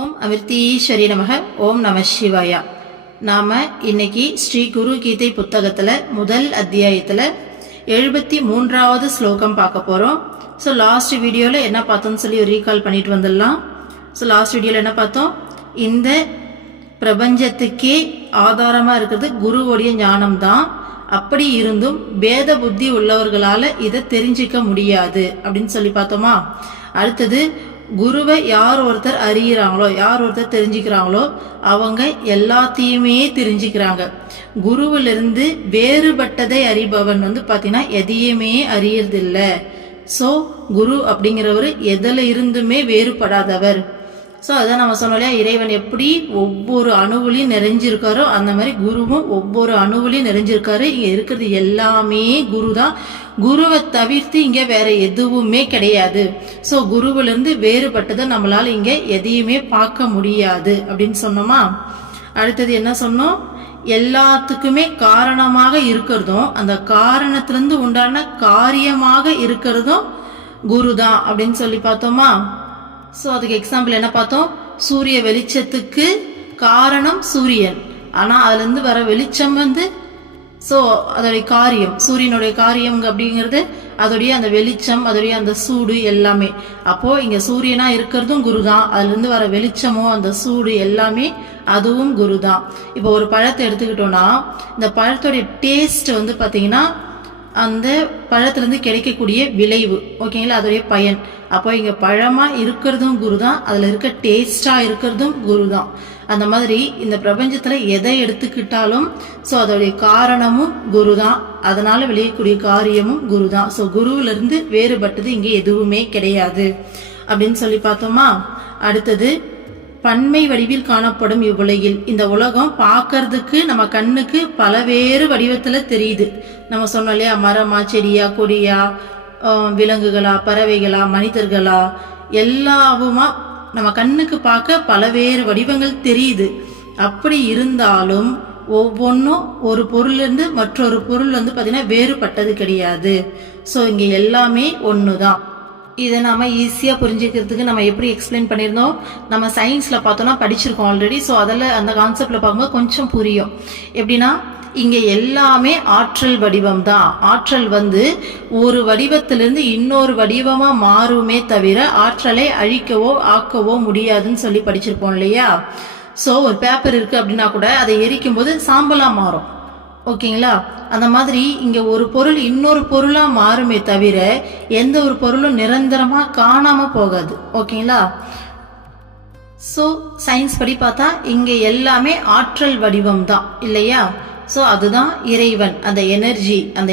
ஓம் அமிர்தீஸ்வரி நமக. ஓம் நம சிவாயா. நாம இன்னைக்கு ஸ்ரீ குரு கீதை புத்தகத்துல முதல் அத்தியாயத்துல 73வது ஸ்லோகம் பார்க்க போறோம். ஸோ லாஸ்ட் வீடியோல என்ன பார்த்தோம்னு சொல்லி ரீகால் பண்ணிட்டு வந்துடலாம். ஸோ லாஸ்ட் வீடியோல என்ன பார்த்தோம்? இந்த பிரபஞ்சத்துக்கே ஆதாரமா இருக்கிறது குருவோடைய ஞானம் தான். அப்படி இருந்தும் பேத புத்தி உள்ளவர்களால இதை தெரிஞ்சிக்க முடியாது அப்படின்னு சொல்லி பார்த்தோமா. அடுத்தது, குருவை யார் ஒருத்தர் அறிகிறாங்களோ, யார் ஒருத்தர் தெரிஞ்சுக்கிறாங்களோ அவங்க எல்லாத்தையுமே தெரிஞ்சுக்கிறாங்க. குருவிலிருந்து வேறுபட்டதை அறிபவன் பார்த்தீங்கன்னா எதையுமே அறியறதில்ல. ஸோ குரு அப்படிங்கிறவர் எதில் இருந்துமே வேறுபடாதவர். ஸோ அதான் நம்ம சொன்னோம் இல்லையா, இறைவன் எப்படி ஒவ்வொரு அணுவிலையும் நிறைஞ்சிருக்காரோ அந்த மாதிரி குருவும் ஒவ்வொரு அணுவிலையும் நிறைஞ்சிருக்காரு. இங்கே இருக்கிறது எல்லாமே குரு தான். குருவை தவிர்த்து இங்கே வேற எதுவுமே கிடையாது. ஸோ குருவிலிருந்து வேறுபட்டதை நம்மளால இங்கே எதையுமே பார்க்க முடியாது அப்படின்னு சொன்னோமா. அடுத்தது என்ன சொன்னோம்? எல்லாத்துக்குமே காரணமாக இருக்கிறதும் அந்த காரணத்திலிருந்து உண்டான காரியமாக இருக்கிறதும் குரு தான் அப்படின்னு சொல்லி பார்த்தோமா. ஸோ அதுக்கு எக்ஸாம்பிள் என்ன பார்த்தோம்? சூரிய வெளிச்சத்துக்கு காரணம் சூரியன், ஆனால் அதுலேருந்து வர வெளிச்சம் ஸோ அதோடைய காரியம், சூரியனுடைய காரியம் அப்படிங்கிறது அதோடைய அந்த வெளிச்சம், அதோடைய அந்த சூடு எல்லாமே. அப்போ இங்க சூரியனா இருக்கிறதும் குரு தான், அதுலேருந்து வர வெளிச்சமோ அந்த சூடு எல்லாமே அதுவும் குரு தான். இப்போ ஒரு பழத்தை எடுத்துக்கிட்டோம்னா இந்த பழத்தோடைய டேஸ்ட் பார்த்தீங்கன்னா அந்த பழத்திலிருந்து கிடைக்கக்கூடிய விளைவு, ஓகேங்களா, அதோடைய பயன். அப்போ இங்க பழமா இருக்கிறதும் குரு தான், அதுல இருக்க டேஸ்டா இருக்கிறதும் குரு தான். அந்த மாதிரி இந்த பிரபஞ்சத்துல எதை எடுத்துக்கிட்டாலும் ஸோ அதோடைய காரணமும் குரு தான், அதனால விளையக்கூடிய காரியமும் குரு தான். ஸோ குருவில இருந்து வேறுபட்டது இங்க எதுவுமே கிடையாது அப்படின்னு சொல்லி பார்த்தோமா. அடுத்தது, பன்மை வடிவில் காணப்படும் இவ்வுலகில், இந்த உலகம் பார்க்கறதுக்கு நம்ம கண்ணுக்கு பலவேறு வடிவத்துல தெரியுது. நம்ம சொன்னோம் இல்லையா, மரமா, செடியா, கொடியா, விலங்குகளா, பறவைகளா, மனிதர்களா, எல்லாவுமா நம்ம கண்ணுக்கு பார்க்க பலவேறு வடிவங்கள் தெரியுது. அப்படி இருந்தாலும் ஒவ்வொன்றும் ஒரு பொருள் இருந்து மற்றொரு பொருள் பார்த்தீங்கன்னா வேறுபட்டது கிடையாது. ஸோ இங்க எல்லாமே ஒண்ணுதான். இதை நாம ஈஸியா புரிஞ்சுக்கிறதுக்கு நம்ம எப்படி எக்ஸ்பிளைன் பண்ணியிருந்தோம்? நம்ம சயின்ஸ்ல பார்த்தோம்னா படிச்சிருக்கோம் ஆல்ரெடி. ஸோ அதில் அந்த கான்செப்ட்ல பார்க்கும்போது கொஞ்சம் புரியும். எப்படின்னா, இங்க எல்லாமே ஆற்றல் வடிவம் தான். ஆற்றல் ஒரு வடிவத்திலிருந்து இன்னொரு வடிவமா மாறுமே தவிர ஆற்றலை அழிக்கவோ ஆக்கவோ முடியாதுன்னு சொல்லி படிச்சிருப்போம் இல்லையா. ஸோ ஒரு பேப்பர் இருக்கு அப்படின்னா கூட அதை எரிக்கும் போது சாம்பலா மாறும், ஓகேங்களா. அந்த மாதிரி இங்க ஒரு பொருள் இன்னொரு பொருளா மாறுமே தவிர எந்த ஒரு பொருளும் நிரந்தரமா காணாம போகாது, ஓகேங்களா. ஸோ சயின்ஸ் படி பார்த்தா இங்க எல்லாமே ஆற்றல் வடிவம் தான் இல்லையா. ஸோ அதுதான் இறைவன், அந்த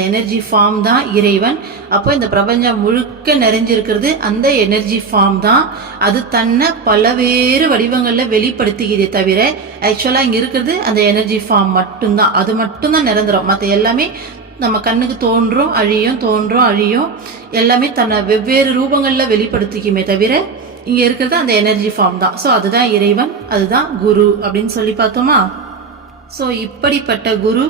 எனர்ஜி ஃபார்ம் தான் இறைவன். அப்போ இந்த பிரபஞ்சம் முழுக்க நிறைஞ்சிருக்கிறது அந்த எனர்ஜி ஃபார்ம் தான். அது தன்னை பலவேறு வடிவங்கள்ல வெளிப்படுத்திக்கிறதே தவிர ஆக்சுவலா இங்க இருக்கிறது அந்த எனர்ஜி ஃபார்ம் மட்டும்தான். அது மட்டும்தான் நிரந்தரம். மற்ற எல்லாமே நம்ம கண்ணுக்கு தோன்றும் அழியும், எல்லாமே தன்னை வெவ்வேறு ரூபங்கள்ல வெளிப்படுத்திக்குமே தவிர இங்க இருக்கிறது அந்த எனர்ஜி ஃபார்ம் தான். ஸோ அதுதான் இறைவன், அதுதான் குரு அப்படின்னு சொல்லி பார்த்தோமா. ஸோ இப்படிப்பட்ட குரு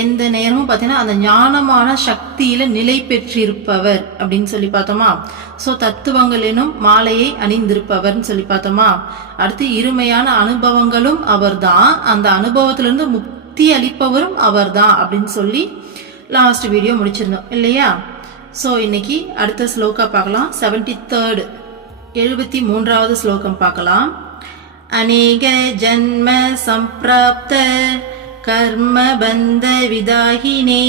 எந்த நேரமும் பார்த்தீங்கன்னா அந்த ஞானமான சக்தியில நிலை பெற்றிருப்பவர் அப்படின்னு சொல்லி பார்த்தோமா. ஸோ தத்துவங்கள் எனும் மாலையை அணிந்திருப்பவர்னு சொல்லி பார்த்தோமா. அடுத்து, இருமையான அனுபவங்களும் அவர் தான், அந்த அனுபவத்திலிருந்து முக்தி அளிப்பவரும் அவர் தான் அப்படின்னு சொல்லி லாஸ்ட் வீடியோ முடிச்சிருந்தோம் இல்லையா. ஸோ இன்னைக்கு அடுத்த ஸ்லோகா பார்க்கலாம். 73rd 73வது ஸ்லோகம் பார்க்கலாம். அநேக ஜன்ம சம்பிராப்த கர்ம பந்த விதாகினே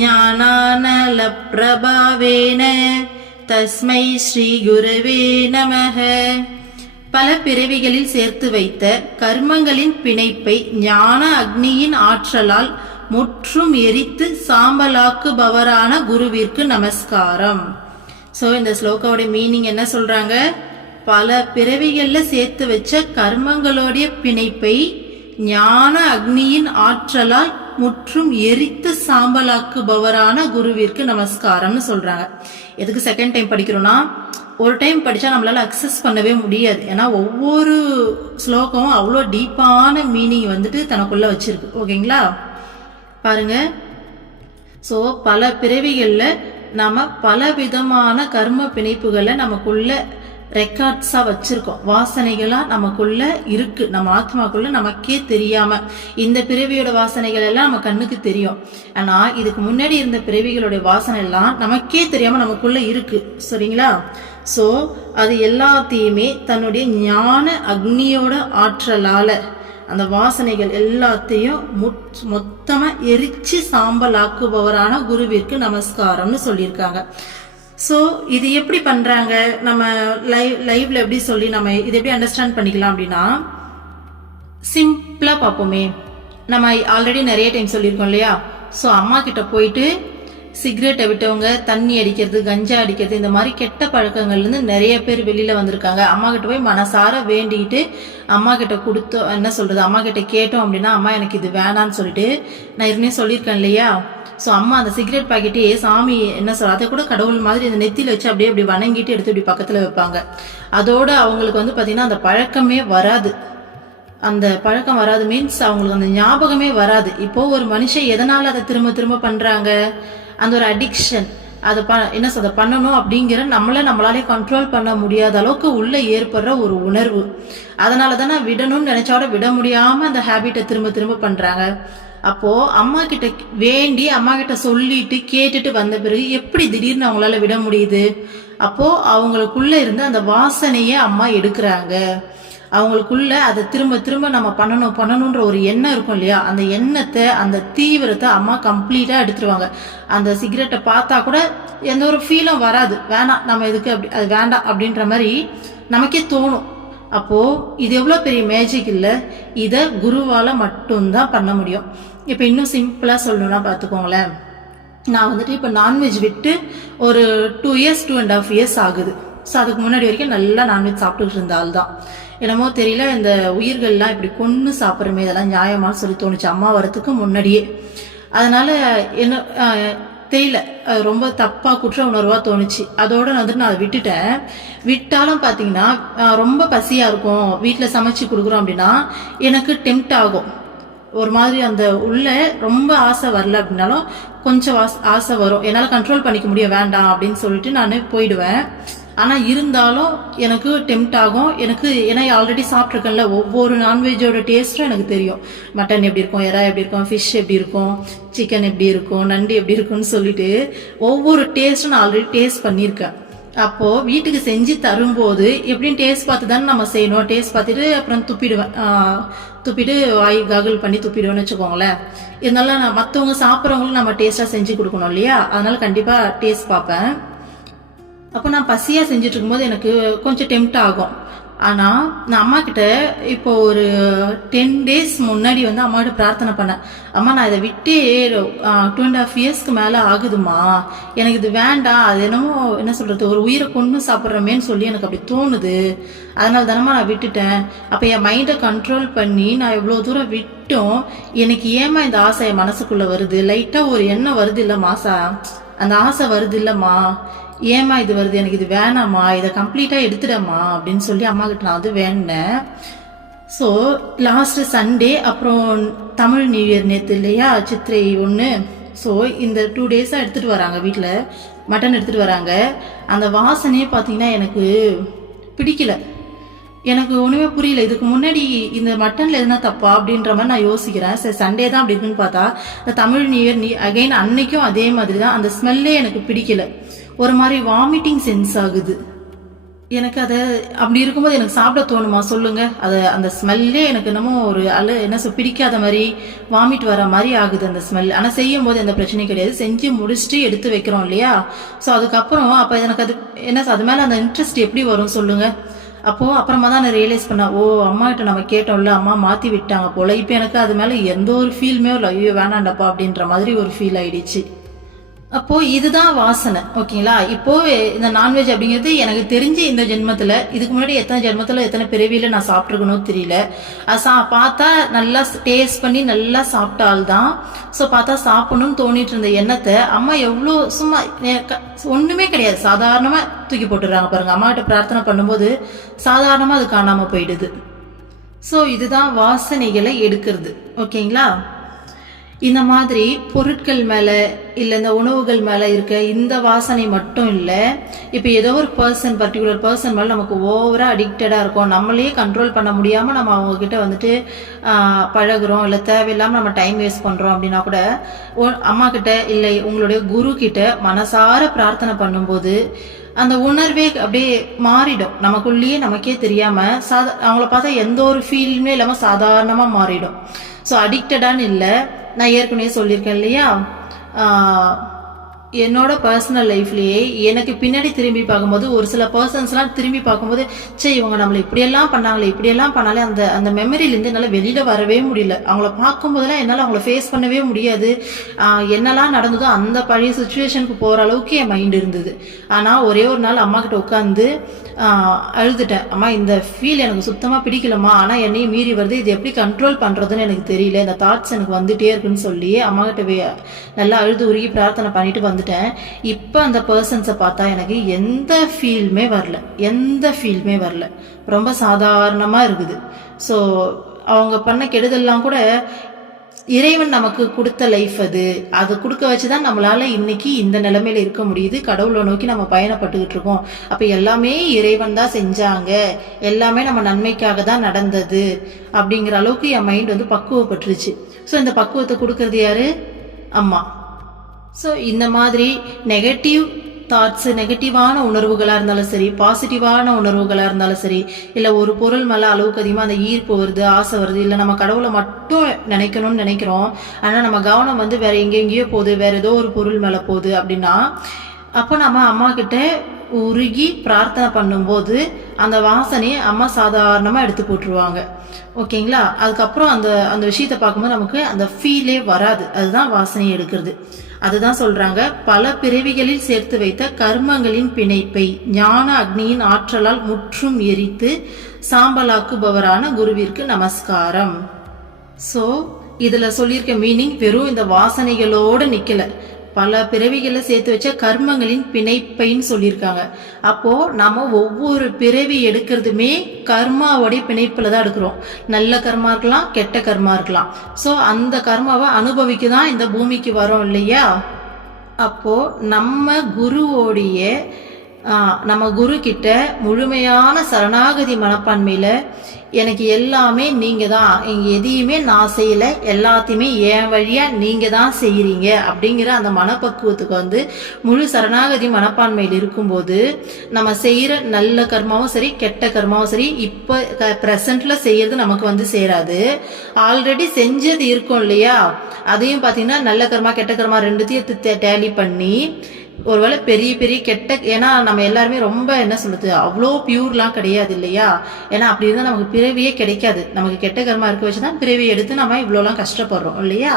ஞானானல பிரபாவேன தஸ்மை ஸ்ரீ குருவே நமஹ. பல பிறவிகளில் சேர்த்து வைத்த கர்மங்களின் பிணைப்பை ஞான அக்னியின் ஆற்றலால் முற்றும் எரித்து சாம்பலாக்குபவரான குருவிற்கு நமஸ்காரம். ஸோ இந்த ஸ்லோகாவோட மீனிங் என்ன சொல்றாங்க? பல பிறவிகள்ல சேர்த்து வச்ச கர்மங்களுடைய பிணைப்பை ஞான அக்னியின் ஆற்றலால் முற்றும் எரித்து சாம்பலாக்குபவரான குருவிற்கு நமஸ்காரம்னு சொல்றாங்க. எதுக்கு செகண்ட் டைம் படிக்கிறோம்னா, ஒரு டைம் படிச்சா நம்மளால அக்சஸ் பண்ணவே முடியாது. ஏன்னா ஒவ்வொரு ஸ்லோகமும் அவ்வளோ டீப்பான மீனிங் தனக்குள்ள வச்சிருக்கு, ஓகேங்களா. பாருங்க, ஸோ பல பிறவிகள்ல நாம பல விதமான கர்ம பிணைப்புகளை நமக்குள்ள ரெக்கார்ட்ஸா வச்சிருக்கோம். வாசனைகளா நமக்குள்ள இருக்கு, நம்ம ஆத்மாக்குள்ள நமக்கே தெரியாம. இந்த பிறவியோட வாசனைகள் எல்லாம் நம்ம கண்ணுக்கு தெரியும். ஆனா இதுக்கு முன்னாடி இருந்த பிறவிகளுடைய வாசனை எல்லாம் நமக்கே தெரியாம நமக்குள்ள இருக்கு. சரிங்களா? சோ அது எல்லாத்தையுமே தன்னுடைய ஞான அக்னியோட ஆற்றலால அந்த வாசனைகள் எல்லாத்தையும் மொத்தமா எரிச்சு சாம்பல் ஆக்குபவரான குருவிற்கு நமஸ்காரம்னு சொல்லியிருக்காங்க. ஸோ இது எப்படி பண்றாங்க, நம்ம லைவ்ல எப்படி சொல்லி நம்ம இதை எப்படி அண்டர்ஸ்டாண்ட் பண்ணிக்கலாம் அப்படின்னா, சிம்பிளா பார்ப்போமே. நம்ம ஆல்ரெடி நிறைய டைம் சொல்லியிருக்கோம் இல்லையா? ஸோ அம்மா கிட்ட போயிட்டு சிகரெட்டை விட்டவங்க, தண்ணி அடிக்கிறது, கஞ்சா அடிக்கிறது, இந்த மாதிரி கெட்ட பழக்கங்கள்லேருந்து நிறைய பேர் வெளியில வந்திருக்காங்க. அம்மா கிட்ட போய் மனசார வேண்டிக்கிட்டு அம்மா கிட்ட கொடுத்தோம், என்ன சொல்றது, அம்மா கிட்ட கேட்டோம் அப்படின்னா, அம்மா எனக்கு இது வேணான்னு சொல்லிட்டு நான் ஏற்கனவே சொல்லியிருக்கேன் இல்லையா? ஸோ அம்மா அந்த சிகரெட் பாக்கெட்டே சாமி என்ன சொல்ற, அதை கூட கடவுள் மாதிரி அந்த நெத்தியில் வச்சு அப்படியே அப்படி வணங்கிட்டு எடுத்து இப்படி பக்கத்தில் வைப்பாங்க. அதோட அவங்களுக்கு வந்து பார்த்தீங்கன்னா அந்த பழக்கமே வராது. அந்த பழக்கம் வராது மீன்ஸ் அவங்களுக்கு அந்த ஞாபகமே வராது. இப்போ ஒரு மனுஷன் எதனால அதை திரும்ப திரும்ப பண்றாங்க, அந்த ஒரு அடிக்ஷன், அதை என்ன சொல்ற பண்ணணும் அப்படிங்கிற நம்மளாலே கண்ட்ரோல் பண்ண முடியாத அளவுக்கு உள்ள ஏற்படுற ஒரு உணர்வு. அதனால தானே விடணும்னு நினைச்சாவோட விட முடியாம அந்த ஹேபிட்டை திரும்ப திரும்ப பண்றாங்க. அப்போ அம்மா கிட்ட வேண்டி அம்மா கிட்ட சொல்லிட்டு கேட்டுட்டு வந்த பிறகு எப்படி திடீர்னு அவங்களால விட முடியுது? அப்போ அவங்களுக்குள்ள இருந்து அந்த வாசனைய அம்மா எடுக்கிறாங்க. அவங்களுக்குள்ள அதை திரும்ப திரும்ப நம்ம பண்ணணும்ன்ற ஒரு எண்ணம் இருக்கும் இல்லையா? அந்த எண்ணத்தை, அந்த தீவிரத்தை அம்மா கம்ப்ளீட்டா எடுத்துருவாங்க. அந்த சிகரெட்டை பார்த்தா கூட எந்த ஒரு ஃபீலும் வராது, வேணாம் நம்ம எதுக்கு அப்படி, அது வேண்டாம் அப்படின்ற மாதிரி நமக்கே தோணும். அப்போ இது எவ்வளவு பெரிய மேஜிக் இல்ல? இத குருவால மட்டும்தான் பண்ண முடியும். இப்ப இன்னும் சிம்பிளா சொல்லணும்னா பாத்துக்கோங்களேன், நான் வந்துட்டு இப்ப நான்வெஜ் விட்டு ஒரு 2 years 2.5 years ஆகுது. ஸோ அதுக்கு முன்னாடி வரைக்கும் நல்லா நான்வெஜ் சாப்பிட்டுட்டு இருந்த ஆள் தான். என்னமோ தெரியல, இந்த உயிர்கள்லாம் இப்படி கொன்று சாப்பிட்றமே இதெல்லாம் நியாயமானு சொல்லி தோணுச்சு அம்மா வரத்துக்கு முன்னாடியே. அதனால என்ன தெரியல, ரொம்ப தப்பா குற்ற உணர்வா தோணுச்சு. அதோட வந்துட்டு நான் அதை விட்டுட்டேன். விட்டாலும் பாத்தீங்கன்னா ரொம்ப பசியா இருக்கும், வீட்டுல சமைச்சு கொடுக்குறோம் அப்படின்னா எனக்கு டெம்ட் ஆகும். ஒரு மாதிரி அந்த உள்ள ரொம்ப ஆசை வரல அப்படின்னாலும் கொஞ்சம் ஆசை வரும். என்னால கண்ட்ரோல் பண்ணிக்க முடியும், வேண்டாம் அப்படின்னு சொல்லிட்டு நான் போயிடுவேன். ஆனா இருந்தாலும் எனக்கு டெம்ட் ஆகும். ஏன்னா ஆல்ரெடி சாப்பிட்ருக்கேன்ல, ஒவ்வொரு நான்வெஜ்ஜோட டேஸ்ட்டும் எனக்கு தெரியும். மட்டன் எப்படி இருக்கும், எறா எப்படி இருக்கும், ஃபிஷ் எப்படி இருக்கும், சிக்கன் எப்படி இருக்கும், நண்டு எப்படி இருக்கும்னு சொல்லிட்டு ஒவ்வொரு டேஸ்ட்டும் நான் ஆல்ரெடி டேஸ்ட் பண்ணியிருக்கேன். அப்போ வீட்டுக்கு செஞ்சு தரும்போது எப்படின்னு டேஸ்ட் பார்த்து தானே நம்ம செய்யணும். டேஸ்ட் பார்த்துட்டு அப்புறம் துப்பிட்டு வாய் ககுள் பண்ணி துப்பிடுவேன்னு வச்சுக்கோங்களேன். இருந்தாலும் நான் மற்றவங்க சாப்பிட்றவங்களும் நம்ம டேஸ்டா செஞ்சு கொடுக்கணும் இல்லையா? அதனால கண்டிப்பா டேஸ்ட் பார்ப்பேன். அப்போ நான் பசியா செஞ்சுட்டு இருக்கும்போது எனக்கு கொஞ்சம் டெம்ட் ஆகும். ஆனா நான் அம்மா கிட்ட இப்போ ஒரு 10 days முன்னாடி வந்து அம்மா கிட்ட பிரார்த்தனை பண்ணேன், அம்மா நான் இதை விட்டே 2.5 years மேல ஆகுதுமா, எனக்கு இது வேண்டாம், அது என்னமோ என்ன சொல்றது, ஒரு உயிரை கொண்டு சாப்பிட்றமேன்னு சொல்லி எனக்கு அப்படி தோணுது, அதனால தானமா நான் விட்டுட்டேன். அப்ப என் மைண்டை கண்ட்ரோல் பண்ணி நான் எவ்வளவு தூரம் விட்டோம், எனக்கு ஏமா இந்த ஆசை என் மனசுக்குள்ள வருது, லைட்டா ஒரு எண்ணம் வருது இல்லம்மா, அந்த ஆசை வருது இல்லம்மா, ஏமா இது வருது, எனக்கு இது வேணாமா, இதை கம்ப்ளீட்டா எடுத்துடமா அப்படின்னு சொல்லி அம்மா கிட்ட நான் வந்து வேண்டேன். ஸோ லாஸ்ட் சண்டே அப்புறம் தமிழ் நியூ இயர் நேற்று இல்லையா, சித்திரை 1. ஸோ இந்த 2 days எடுத்துட்டு வராங்க, வீட்டில் மட்டன் எடுத்துட்டு வராங்க. அந்த வாசனையே பார்த்தீங்கன்னா எனக்கு பிடிக்கல, எனக்கு ஒண்ணுமே புரியல. இதுக்கு முன்னாடி இந்த மட்டன்ல எதுனா தப்பா அப்படின்ற மாதிரி நான் யோசிக்கிறேன். சரி சண்டே தான் அப்படி இருக்குன்னு பார்த்தா இந்த தமிழ் நியூ இயர் அகைன் அன்னைக்கும் அதே மாதிரி தான். அந்த ஸ்மெல்லே எனக்கு பிடிக்கல, ஒரு மாதிரி வாமிட்டிங் சென்ஸ் ஆகுது எனக்கு. அதை அப்படி இருக்கும்போது எனக்கு சாப்பிட தோணுமா சொல்லுங்க? அந்த ஸ்மெல்லே எனக்கு என்னமோ ஒரு என்ன பிடிக்காத மாதிரி, வாமிட் வர மாதிரி ஆகுது அந்த ஸ்மெல். ஆனா செய்யும் போது எந்த பிரச்சனையும் கிடையாது, செஞ்சு முடிச்சுட்டு எடுத்து வைக்கிறோம் இல்லையா? ஸோ அதுக்கப்புறம் அப்ப எனக்கு அது என்ன, அது மேல அந்த இன்ட்ரெஸ்ட் எப்படி வரும் சொல்லுங்க? அப்போ அப்புறமா தான் நான் ரியலைஸ் பண்ணேன், ஓ அம்மா கிட்ட நம்ம கேட்டோம்ல, அம்மா மாத்தி விட்டாங்க போல. இப்போ எனக்கு அது மேல எந்த ஒரு ஃபீல்மே இல்லை, ஐயோ வேணாண்டப்பா அப்படின்ற மாதிரி ஒரு ஃபீல் ஆயிடுச்சு. அப்போ இதுதான் வாசனை, ஓகேங்களா? இப்போ இந்த நான்வெஜ் அப்படிங்கிறது எனக்கு தெரிஞ்சு இந்த ஜென்மத்துல, இதுக்கு முன்னாடி எத்தனை ஜென்மத்துல எத்தனை பிறவியில நான் சாப்பிட்டுருக்கணும் தெரியல. அது பார்த்தா நல்லா டேஸ்ட் பண்ணி நல்லா சாப்பிட்டால் தான். ஸோ பார்த்தா சாப்பிடணும்னு தோணிட்டு இருந்த எண்ணத்தை அம்மா எவ்வளோ சும்மா ஒண்ணுமே கிடையாது சாதாரணமா தூக்கி போட்டுடுறாங்க பாருங்க. அம்மா கிட்ட பிரார்த்தனை பண்ணும்போது சாதாரணமா அது காணாம போயிடுது. ஸோ இதுதான் வாசனைகளை எடுக்கிறது, ஓகேங்களா? இந்த மாதிரி பொருட்கள் மேல இல்ல இந்த உணவுகள் மேல இருக்க இந்த வாசனை மட்டும் இல்ல, இப்ப ஏதோ ஒரு பர்டிகுலர் பர்சன் மேல நமக்கு ஓவரா அடிக்டடா இருக்கும், நம்மளே கண்ட்ரோல் பண்ண முடியாம நம்ம அவங்க கிட்ட வந்துட்டு பழகுறோம், இல்ல தேவையில்லாம நம்ம டைம் வேஸ்ட் பண்றோம் அப்படின்னா கூட அம்மா கிட்ட இல்லை உங்களுடைய குரு கிட்ட மனசார பிரார்த்தனை பண்ணும்போது அந்த உணர்வே அப்படியே மாறிடும், நமக்குள்ளேயே நமக்கே தெரியாம அவங்கள பார்த்தா எந்த ஒரு ஃபீலுமே இல்லாம சாதாரணமா மாறிடும். ஸோ அடிக்டடான்னு இல்லை, நான் ஏற்கனவே சொல்லியிருக்கேன் இல்லையா, என்னோட பர்சனல் லைஃப்லயே எனக்கு பின்னாடி திரும்பி பார்க்கும்போது ஒரு சில பர்சன்ஸ்லாம் திரும்பி பார்க்கும்போது சே இவங்க நம்மளை இப்படியெல்லாம் பண்ணாலே அந்த மெமரியிலேருந்து என்னால் வெளியில வரவே முடியல. அவங்கள பார்க்கும்போதெல்லாம் என்னால் அவங்கள ஃபேஸ் பண்ணவே முடியாது. என்னெல்லாம் நடந்ததோ அந்த பழைய சுச்சுவேஷனுக்கு போகிற அளவுக்கு என் மைண்ட் இருந்தது. ஆனால் ஒரே ஒரு நாள் அம்மா கிட்ட உட்காந்து அழுதுட்டேன், அம்மா இந்த ஃபீல் எனக்கு சுத்தமாக பிடிக்கலம்மா, ஆனால் என்னையும் மீறி வருது, இது எப்படி கண்ட்ரோல் பண்ணுறதுன்னு எனக்கு தெரியல, இந்த தாட்ஸ் எனக்கு வந்துட்டே இருக்குன்னு சொல்லி அம்மா கிட்ட நல்லா அழுது உருகி பிரார்த்தனை பண்ணிட்டு வந்துட்டேன். இப்போ அந்த பர்சன்ஸை பார்த்தா எனக்கு எந்த ஃபீலுமே வரல, ரொம்ப சாதாரணமாக இருக்குது. ஸோ அவங்க பண்ண கெடுதல்லாம் கூட இறைவன் நமக்கு கொடுத்த லைஃப் அது கொடுக்க வச்சுதான் நம்மளால இன்னைக்கு இந்த நிலைமையில இருக்க முடியுது, கடவுளை நோக்கி நம்ம பயணப்பட்டுக்கிட்டு இருக்கோம். அப்ப எல்லாமே இறைவன் தான் செஞ்சாங்க, எல்லாமே நம்ம நன்மைக்காக தான் நடந்தது அப்படிங்கிற அளவுக்கு என் மைண்ட் வந்து பக்குவப்பட்டுருச்சு. ஸோ இந்த பக்குவத்தை கொடுக்கறது யாரு? அம்மா. ஸோ இந்த மாதிரி நெகட்டிவ் தாட்ஸ், நெகட்டிவான உணர்வுகளாக இருந்தாலும் சரி, பாசிட்டிவான உணர்வுகளாக இருந்தாலும் சரி, இல்லை ஒரு பொருள் மேலே அளவுக்கு அதிகமாக அந்த ஈர்ப்பு வருது, ஆசை வருது, இல்லை நம்ம கடவுளை மட்டும் நினைக்கணும்னு நினைக்கிறோம், ஆனால் நம்ம கவனம் வந்து வேற எங்கெங்கேயோ போகுது, வேற ஏதோ ஒரு பொருள் மேலே போகுது அப்படின்னா, அப்போ நம்ம அம்மா கிட்ட உருகி பிரார்த்தனை பண்ணும்போது அந்த வாசனையை அம்மா சாதாரணமாக எடுத்து போட்டுருவாங்க. ஓகேங்களா? அதுக்கப்புறம் அந்த விஷயத்தை பார்க்கும்போது நமக்கு அந்த ஃபீலே வராது. அதுதான் வாசனையை எடுக்கிறது. அதுதான் சொல்றாங்க, பல பிறவிகளில் சேர்த்து வைத்த கர்மங்களின் பிணைப்பை ஞான அக்னியின் ஆற்றலால் முற்றும் எரித்து சாம்பலாக்குபவரான குருவிற்கு நமஸ்காரம். ஸோ இதுல சொல்லியிருக்க மீனிங் வெறும் இந்த வாசனைகளோட நிக்கல, பல பிறவிகளை சேர்த்து வச்ச கர்மங்களின் பிணைப்பைன்னு சொல்லியிருக்காங்க. அப்போ நாம ஒவ்வொரு பிறவி எடுக்கிறதுமே கர்மாவோடைய பிணைப்புல தான் எடுக்கிறோம். நல்ல கர்மா இருக்கலாம், கெட்ட கர்மா இருக்கலாம். ஸோ அந்த கர்மாவை அனுபவிக்க தான் இந்த பூமிக்கு வரோம் இல்லையா? அப்போ நம்ம குரு கிட்ட முழுமையான சரணாகதி மனப்பான்மையில எனக்கு எல்லாமே நீங்க தான், எதையுமே நான் செய்யல, எல்லாத்தையுமே என் வழியா நீங்க தான் செய்யறீங்க அப்படிங்கிற அந்த மனப்பக்குவத்துக்கு வந்து முழு சரணாகதி மனப்பான்மையில் இருக்கும்போது நம்ம செய்யற நல்ல கர்மாவும் சரி, கெட்ட கர்மாவும் சரி, இப்ப பிரசன்ட்ல செய்யறது நமக்கு வந்து சேராது. ஆல்ரெடி செஞ்சது இருக்கும் இல்லையா, அதையும் பாத்தீங்கன்னா நல்ல கர்மா கெட்ட கர்மா ரெண்டுத்தையும் டேலி பண்ணி ஒருவேளை பெரிய பெரிய கெட்ட, ஏன்னா நம்ம எல்லாருமே ரொம்ப என்ன சொல்றது அவ்வளோ பியூர்லாம் கிடையாது இல்லையா, ஏன்னா அப்படி இருந்தால் நமக்கு பிறவியே கிடைக்காது. நமக்கு கெட்ட கர்மா இருக்க வச்சுதான் பிறவியை எடுத்து நம்ம இவ்வளோலாம் கஷ்டப்படுறோம் இல்லையா.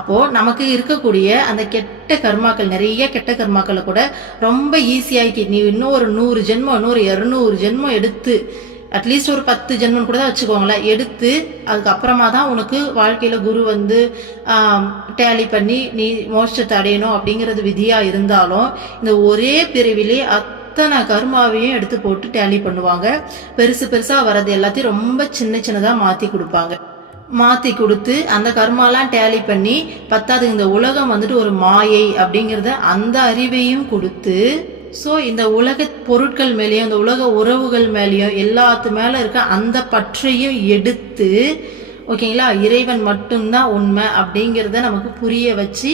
அப்போ நமக்கு இருக்கக்கூடிய அந்த கெட்ட கர்மாக்கள், நிறைய கெட்ட கர்மாக்களை கூட ரொம்ப ஈஸியாக்கி நீ இன்னும் ஒரு 100 ஜென்மம், இன்னொரு 200 ஜென்மம் எடுத்து, அட்லீஸ்ட் ஒரு 10 ஜென்மம் கூட தான் வச்சுக்கோங்களேன், எடுத்து அதுக்கப்புறமா தான் உனக்கு வாழ்க்கையில குரு வந்து டேலி பண்ணி நீ மோட்சத்தை அடையணும் அப்படிங்கிறது விதியா இருந்தாலும், இந்த ஒரே பிரிவிலே அத்தனை கர்மாவையும் எடுத்து போட்டு டேலி பண்ணுவாங்க. பெருசு பெருசா வர்றது எல்லாத்தையும் ரொம்ப சின்ன சின்னதா மாத்தி கொடுத்து அந்த கர்மாலாம் டேலி பண்ணி, பத்தாவது இந்த உலகம் வந்துட்டு ஒரு மாயை அப்படிங்கிறத அந்த அறிவையும் கொடுத்து, ஸோ இந்த உலக பொருட்கள் மேலேயும் இந்த உலக உறவுகள் மேலேயும் எல்லாத்து மேல இருக்க அந்த பற்றையும் எடுத்து, ஓகேங்களா, இறைவன் மட்டும்தான் உண்மை அப்படிங்கிறத நமக்கு புரிய வச்சு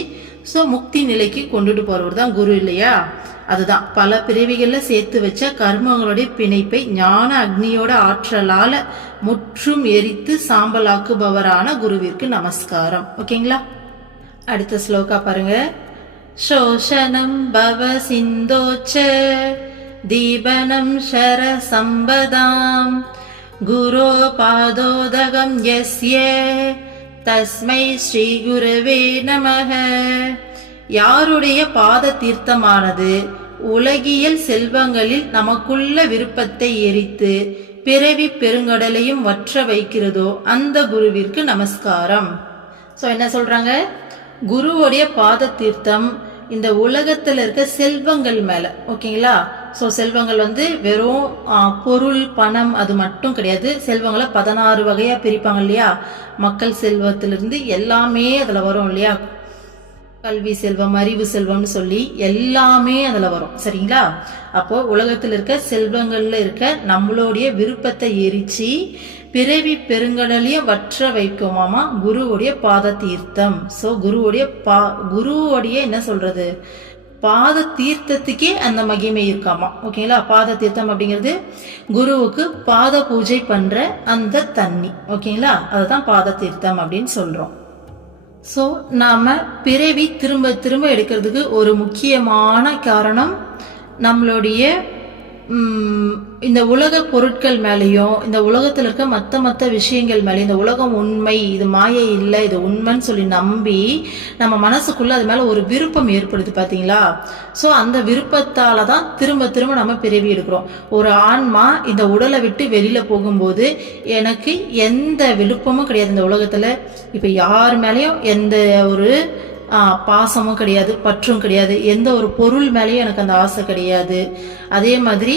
ஸோ முக்தி நிலைக்கு கொண்டுட்டு போறவர் தான் குரு இல்லையா. அதுதான் பல பிறவிகள்ல சேர்த்து வச்ச கர்மங்களுடைய பிணைப்பை ஞான அக்னியோட ஆற்றலால முற்றும் எரித்து சாம்பலாக்குபவரான குருவிற்கு நமஸ்காரம். ஓகேங்களா? அடுத்த ஸ்லோகா பாருங்க. शोषणं भव सिन्धोच्च दीपनं शर संबदां गुरोपादोदगं यस्य तस्मै ஸ்ரீ குருவே நமः. யாருடைய பாத தீர்த்தமானது உலகியல் செல்வங்களில் நமக்குள்ள விருப்பத்தை எரித்து பிறவி பெருங்கடலையும் வற்ற வைக்கிறதோ அந்த குருவிற்கு நமஸ்காரம். ஸோ என்ன சொல்றாங்க, குருவோடைய பாத தீர்த்தம் இந்த உலகத்துல இருக்க செல்வங்கள் மேல, ஓகேங்களா, ஸோ செல்வங்கள் வந்து வெறும் பொருள் பணம் அது மட்டும் கிடையாது. செல்வங்களை 16 வகையா பிரிப்பாங்க இல்லையா. மக்கள் செல்வத்திலிருந்து எல்லாமே அதுல வரும் இல்லையா. கல்வி செல்வம், அறிவு செல்வம்னு சொல்லி எல்லாமே அதுல வரும். சரிங்களா. அப்போ உலகத்தில் இருக்க செல்வங்கள்ல இருக்க நம்மளுடைய விருப்பத்தை எரிச்சு பிறவி பெருங்கடலையும் வற்ற வைக்குமாமா குருவுடைய பாத தீர்த்தம். ஸோ குருவுடைய என்ன சொல்றது, பாத தீர்த்தத்துக்கே அந்த மகிமை இருக்காமா. ஓகேங்களா. பாத தீர்த்தம் அப்படிங்கிறது குருவுக்கு பாத பூஜை பண்ற அந்த தண்ணி. ஓகேங்களா. அதுதான் பாத தீர்த்தம் அப்படின்னு சொல்றோம். ஸோ நாம பிறவி திரும்ப திரும்ப எடுக்கிறதுக்கு ஒரு முக்கியமான காரணம் நம்மளுடைய இந்த உலக பொருட்கள் மேலேயும் இந்த உலகத்தில் இருக்க மற்ற விஷயங்கள் மேலே இந்த உலகம் உண்மை, இது மாயை இல்லை, இது உண்மைன்னு சொல்லி நம்பி நம்ம மனசுக்குள்ள அது மேலே ஒரு விருப்பம் ஏற்படுது பார்த்தீங்களா. ஸோ அந்த விருப்பத்தால தான் திரும்ப திரும்ப நம்ம பிறவி எடுக்கிறோம். ஒரு ஆன்மா இந்த உடலை விட்டு வெளியில போகும்போது எனக்கு எந்த விருப்பமும் கிடையாது இந்த உலகத்தில். இப்போ யார் மேலேயும் எந்த ஒரு பாசமும் கிடையாது, பற்றும் கிடையாது, எந்த ஒரு பொருள் மேலேயும் எனக்கு அந்த ஆசை கிடையாது. அதே மாதிரி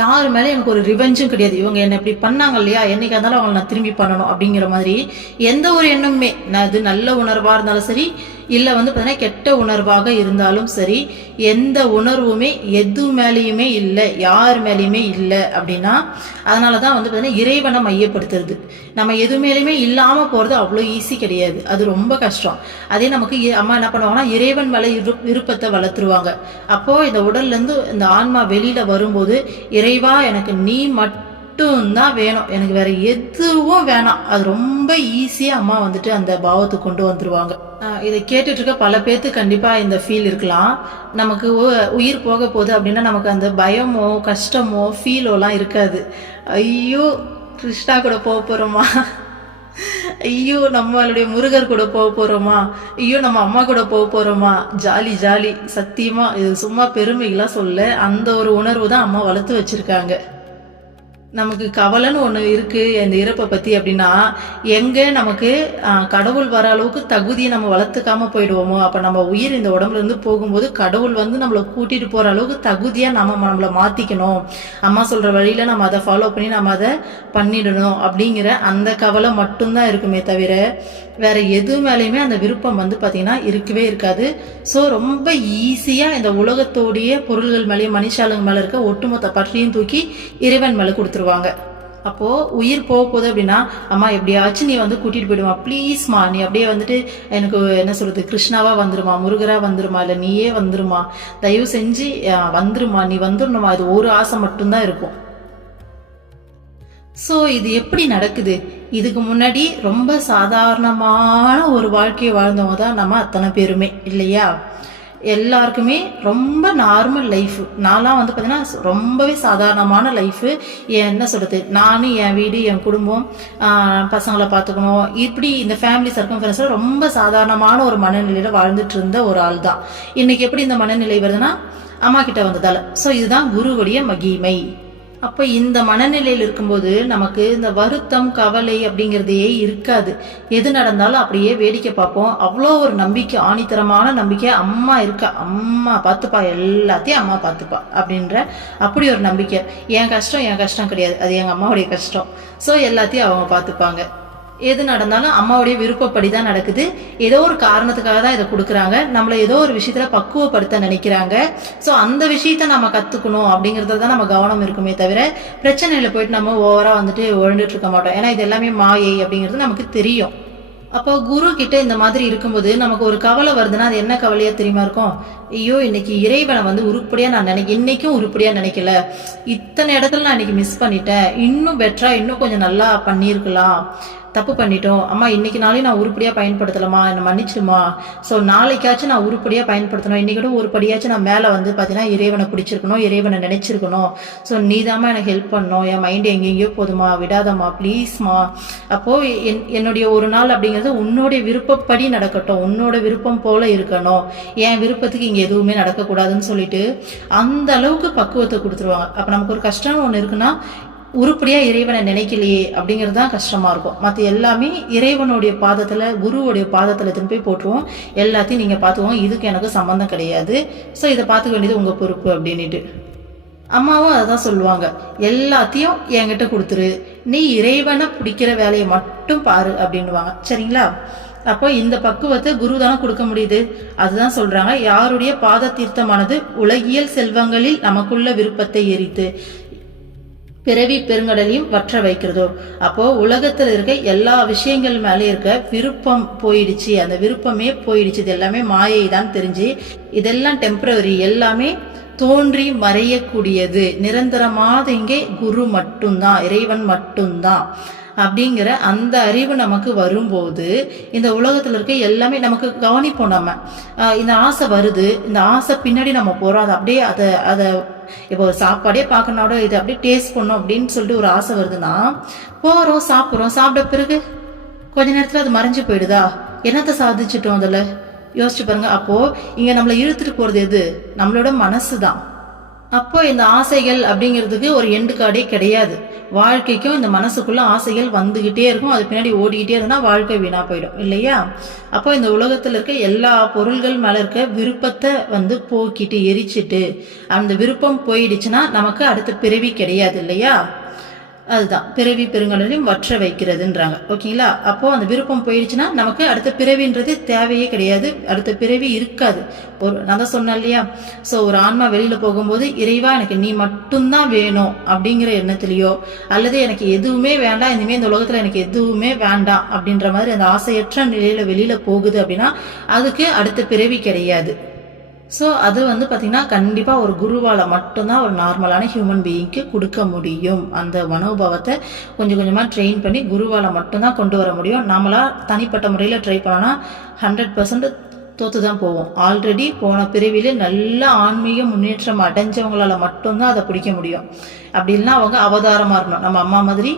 யாரு மேலே எனக்கு ஒரு ரிவெஞ்சும் கிடையாது. இவங்க என்ன இப்படி பண்ணாங்க இல்லையா, என்னைக்கா இருந்தாலும் அவங்களை நான் திரும்பி பண்ணணும் அப்படிங்கிற மாதிரி எந்த ஒரு எண்ணமுமே, அது நல்ல உணர்வா இருந்தாலும் சரி, இல்லை வந்து பார்த்தீங்கன்னா கெட்ட உணர்வாக இருந்தாலும் சரி, எந்த உணர்வுமே எது மேலேயுமே இல்லை, யார் மேலேயுமே இல்லை. அப்படின்னா அதனால தான் வந்து பார்த்தீங்கன்னா இறைவனை மையப்படுத்துறது. நம்ம எது மேலேயுமே இல்லாமல் போகிறது அவ்வளோ ஈஸி கிடையாது, அது ரொம்ப கஷ்டம். அதே நமக்கு அம்மா என்ன பண்ணுவாங்கன்னா இறைவன் மேலே விருப்பத்தை வளர்த்துருவாங்க. அப்போது இந்த உடல்லேருந்து இந்த ஆன்மா வெளியில் வரும்போது, இறைவா எனக்கு நீ மட்டும்தான் வேணும், எனக்கு வேற எதுவும் வேணாம், அது ரொம்ப ஈஸியாக அம்மா வந்துட்டு அந்த பாவத்துக்கு கொண்டு வந்துருவாங்க. இதை கேட்டுட்டு இருக்க பல பேர்த்துக்கு கண்டிப்பா இந்த ஃபீல் இருக்கலாம். நமக்கு உயிர் போக போகுது அப்படின்னா நமக்கு அந்த பயமோ கஷ்டமோ ஃபீலோலாம் இருக்காது. ஐயோ கிருஷ்ணா கூட போக போறோமா, ஐயோ நம்மளுடைய முருகர் கூட போக போறோமா, ஐயோ நம்ம அம்மா கூட போக போறோமா, ஜாலி ஜாலி. சத்தியமா இது சும்மா பெருமைகளாம் சொல்ல, அந்த ஒரு உணர்வு தான் அம்மா வளர்த்து வச்சிருக்காங்க. நமக்கு கவலைன்னு ஒன்று இருக்கு இந்த இறப்பை பற்றி அப்படின்னா, எங்கே நமக்கு கடவுள் வர அளவுக்கு தகுதியை நம்ம வளர்த்துக்காம போயிடுவோமோ, அப்போ நம்ம உயிர் இந்த உடம்புல இருந்து போகும்போது கடவுள் வந்து நம்மளை கூட்டிட்டு போகிற அளவுக்கு தகுதியாக நம்மளை மாற்றிக்கணும், அம்மா சொல்கிற வழியில் நம்ம அதை ஃபாலோ பண்ணி நம்ம அதை பண்ணிடணும் அப்படிங்கிற அந்த கவலை மட்டும்தான் இருக்குமே தவிர வேற எது மேலேயுமே அந்த விருப்பம் வந்து பார்த்தீங்கன்னா இருக்கவே இருக்காது. ஸோ ரொம்ப ஈஸியாக இந்த உலகத்தோடைய பொருள்கள் மேலேயும் மனுஷாளுங்க மேலே இருக்க ஒட்டுமொத்த பற்றியும் தூக்கி இறைவன் மேலே கொடுத்துருவாங்க. அப்போது உயிர் போக போகுது அப்படின்னா, அம்மா எப்படியாச்சும் நீ வந்து கூட்டிகிட்டு போயிடுமா ப்ளீஸ்மா, நீ அப்படியே வந்துட்டு எனக்கு என்ன சொல்கிறது கிருஷ்ணாவாக வந்துருமா, முருகராக வந்துருமா, இல்லை நீயே வந்துருமா, தயவு செஞ்சு வந்துருமா, நீ வந்துடணுமா, இது ஒரு ஆசை மட்டும்தான் இருக்கும். ஸோ இது எப்படி நடக்குது, இதுக்கு முன்னாடி ரொம்ப சாதாரணமான ஒரு வாழ்க்கையை வாழ்ந்தவங்க தான் நம்ம அத்தனை பேருமே இல்லையா. எல்லாருக்குமே ரொம்ப நார்மல் லைஃப். நான்லாம் வந்து பார்த்தீங்கன்னா ரொம்பவே சாதாரணமான லைஃபு. என்ன சொல்கிறது, நான் என் வீடு என் குடும்பம் பசங்களை பார்த்துக்கணும், இப்படி இந்த ஃபேமிலி சர்க்கம்ஃபரன்ஸில் ரொம்ப சாதாரணமான ஒரு மனநிலையில் வாழ்ந்துட்டு இருந்த ஒரு ஆள் தான். இன்னைக்கு எப்படி இந்த மனநிலை வருதுன்னா அம்மா கிட்ட வந்ததால். ஸோ இதுதான் குருவுடைய மகிமை. அப்போ இந்த மனநிலையில் இருக்கும்போது நமக்கு இந்த வருத்தம் கவலை அப்படிங்கிறதே இருக்காது. எது நடந்தாலும் அப்படியே வேடிக்கை பார்ப்போம். அவ்வளோ ஒரு நம்பிக்கை, ஆணித்தரமான நம்பிக்கை, அம்மா இருக்கா, அம்மா பார்த்துப்பா, எல்லாத்தையும் அம்மா பார்த்துப்பா அப்படின்ற அப்படி ஒரு நம்பிக்கை. என் கஷ்டம் கிடையாது, அது எங்கள் அம்மாவுடைய கஷ்டம். ஸோ எல்லாத்தையும் அவங்க பார்த்துப்பாங்க. எது நடந்தாலும் அம்மாவுடைய விருப்பப்படி தான் நடக்குது. ஏதோ ஒரு காரணத்துக்காக தான் இதை கொடுக்குறாங்க, நம்மளை ஏதோ ஒரு விஷயத்துல பக்குவப்படுத்த நினைக்கிறாங்க. ஸோ அந்த விஷயத்த நம்ம கற்றுக்கணும் அப்படிங்கிறத தான் நம்ம கவனம் இருக்குமே தவிர பிரச்சனையில் போயிட்டு நம்ம ஓவராக வந்துட்டு உழண்டுட்டு இருக்க மாட்டோம். ஏன்னா இது எல்லாமே மாயை அப்படிங்கிறது நமக்கு தெரியும். அப்போ குரு கிட்ட இந்த மாதிரி இருக்கும்போது நமக்கு ஒரு கவலை வருதுன்னா அது என்ன கவலையா தெரியுமா இருக்கும், ஐயோ இன்னைக்கு இறைவனை வந்து உருப்படியா நான் இன்னைக்கும் உருப்படியா நினைக்கல, இத்தனை இடத்துல நான் இன்னைக்கு மிஸ் பண்ணிட்டேன், இன்னும் பெட்டரா இன்னும் கொஞ்சம் நல்லா பண்ணியிருக்கலாம், தப்பு பண்ணிட்டோம் அம்மா, இன்னைக்கு நாளையும் நான் உருப்படியாக பயன்படுத்தலாமா, என்னை மன்னிச்சிடுமா, ஸோ நாளைக்காச்சும் நான் உருப்படியாக பயன்படுத்தணும், இன்னைக்கிட்ட ஒரு படியாச்சும் நான் மேலே வந்து பார்த்தீங்கன்னா இறைவனை பிடிச்சிருக்கணும், இறைவனை நினைச்சிருக்கணும், ஸோ நீதாம்மா எனக்கு ஹெல்ப் பண்ணணும், என் மைண்டு எங்கெங்கேயோ போதுமா, விடாதம்மா ப்ளீஸ்மா. அப்போது என்னுடைய ஒரு நாள் அப்படிங்கிறது உன்னோடைய விருப்பப்படி நடக்கட்டும், உன்னோட விருப்பம் போல இருக்கணும், என் விருப்பத்துக்கு இங்கே எதுவுமே நடக்கக்கூடாதுன்னு சொல்லிட்டு அந்த அளவுக்கு பக்குவத்தை கொடுத்துருவாங்க. அப்போ நமக்கு ஒரு கஷ்டம் ஒன்று இருக்குன்னா உருப்படியா இறைவனை நினைக்கலையே அப்படிங்கிறது தான் கஷ்டமா இருக்கும். மற்ற எல்லாமே இறைவனுடைய பாதத்துல குருவுடைய பாதத்துல திரும்பி போட்டுருவோம், எல்லாத்தையும் நீங்க பார்த்துக்கோங்க, இதுக்கு எனக்கு சம்பந்தம் கிடையாது, ஸோ இதை பார்த்துக்க வேண்டியது உங்க பொறுப்பு அப்படின்ட்டு. அம்மாவும் அதான் சொல்லுவாங்க, எல்லாத்தையும் என்கிட்ட கொடுத்துரு, நீ இறைவனை பிடிக்கிற வேலையை மட்டும் பாரு அப்படின்னுவாங்க. சரிங்களா? அப்போ இந்த பக்குவத்தை குரு தானே கொடுக்க முடியுது. அதுதான் சொல்றாங்க, யாருடைய பாத தீர்த்தமானது உலகியல் செல்வங்களில் நமக்குள்ள விருப்பத்தை எரித்து பிறவி பெருங்கடலையும் வற்ற வைக்கிறதோ. அப்போ உலகத்துல இருக்க எல்லா விஷயங்கள் மேல இருக்க விருப்பம் போயிடுச்சு, அந்த விருப்பமே போயிடுச்சு, இது எல்லாமே மாயை தான் தெரிஞ்சு, இதெல்லாம் டெம்பரவரி, எல்லாமே தோன்றி மறையக்கூடியது, நிரந்தரமாத இங்கே குரு மட்டும்தான், இறைவன் மட்டும்தான் அப்படிங்கிற அந்த அறிவு நமக்கு வரும்போது இந்த உலகத்துல இருக்க எல்லாமே நமக்கு கவனிப்போம். நம்ம இந்த ஆசை வருது, இந்த ஆசை பின்னாடி நம்ம போறோம், அது அப்படியே அதை இப்போ சாப்பாடே பார்க்கணோட இது அப்படியே டேஸ்ட் பண்ணோம் அப்படின்னு சொல்லிட்டு ஒரு ஆசை வருதுன்னா போறோம், சாப்பிட்றோம், சாப்பிட்ட பிறகு கொஞ்ச நேரத்துல அது மறைஞ்சு போயிடுதா? என்னத்தை சாதிச்சிட்டோம் அதுல? யோசிச்சு பாருங்க. அப்போ இங்க நம்மளை இழுத்துட்டு போறது எது? நம்மளோட மனசு தான். அப்போ இந்த ஆசைகள் அப்படிங்கிறதுக்கு ஒரு எண்டு கார்டே கிடையாது. வாழ்க்கைக்கும் இந்த மனசுக்குள்ள ஆசைகள் வந்துகிட்டே இருக்கும், அது பின்னாடி ஓடிக்கிட்டே இருந்தா வாழ்க்கை வீணா போயிடும் இல்லையா? அப்போ இந்த உலகத்துல இருக்க எல்லா பொருள்கள் மேல இருக்க விருப்பத்தை போக்கிட்டு எரிச்சிட்டு, அந்த விருப்பம் போயிடுச்சுன்னா நமக்கு அடுத்த பிறவி கிடையாது இல்லையா? அதுதான் பிறவி பெருங்கடலையும் வற்ற வைக்கிறதுன்றாங்க. ஓகேங்களா? அப்போ அந்த விருப்பம் போயிடுச்சுன்னா நமக்கு அடுத்த பிறவின்றது தேவையே கிடையாது, அடுத்த பிறவி இருக்காது. நான் தான் சொன்னேன் இல்லையா? ஸோ ஒரு ஆன்மா வெளியில போகும்போது இறைவா எனக்கு நீ மட்டும்தான் வேணும் அப்படிங்கிற எண்ணத்திலேயோ, அல்லது எனக்கு எதுவுமே வேண்டாம், இனிமே இந்த உலகத்துல எனக்கு எதுவுமே வேண்டாம் அப்படின்ற மாதிரி அந்த ஆசையற்ற நிலையில வெளியில போகுது அப்படின்னா அதுக்கு அடுத்த பிறவி கிடையாது. ஸோ அது பார்த்தீங்கன்னா கண்டிப்பாக ஒரு குருவால் மட்டும்தான் ஒரு நார்மலான ஹியூமன் பீயிங்க்கு கொடுக்க முடியும். அந்த மனோபாவத்தை கொஞ்சம் கொஞ்சமாக ட்ரெயின் பண்ணி குருவால் மட்டும்தான் கொண்டு வர முடியும். நம்மளா தனிப்பட்ட முறையில் ட்ரை பண்ணோன்னா 100% தோத்து தான் போவோம். ஆல்ரெடி போன பிறவிலே நல்ல ஆன்மீக முன்னேற்றம் அடைஞ்சவங்களால மட்டும்தான் அதை பிடிக்க முடியும். அப்படி இல்லைன்னா அவங்க அவதாரமாக இருக்கணும். நம்ம அம்மா மாதிரி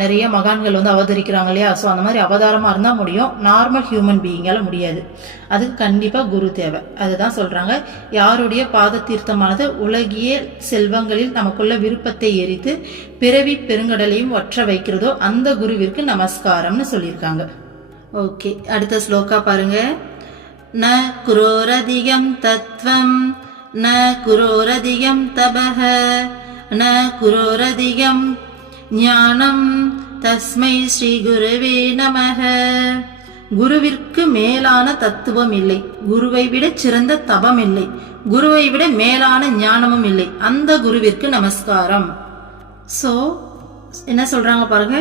நிறைய மகான்கள் அவதரிக்கிறாங்க இல்லையா? ஸோ அந்த மாதிரி அவதாரமாக இருந்தால் முடியும், நார்மல் ஹியூமன் பீயிங்கால முடியாது. அதுக்கு கண்டிப்பாக குரு தேவை. அதுதான் சொல்கிறாங்க, யாருடைய பாத தீர்த்தமானது உலகிய செல்வங்களில் நமக்குள்ள விருப்பத்தை எரித்து பிறவி பெருங்கடலையும் வற்ற வைக்கிறதோ அந்த குருவிற்கு நமஸ்காரம்னு சொல்லியிருக்காங்க. ஓகே, அடுத்த ஸ்லோகா பாருங்க. ந குரோரதிகம் தத்வம் ந குரோரதிகம் தபஹ ந குரோரதிகம் ஞானம் தஸ்மை ஸ்ரீ குருவே நமஹ. குருவிற்கு மேலான தத்துவம் இல்லை, குருவை விட சிறந்த தபம் இல்லை, குருவை விட மேலான ஞானமும் இல்லை, அந்த குருவிற்கு நமஸ்காரம். சோ என்ன சொல்றாங்க பாருங்க,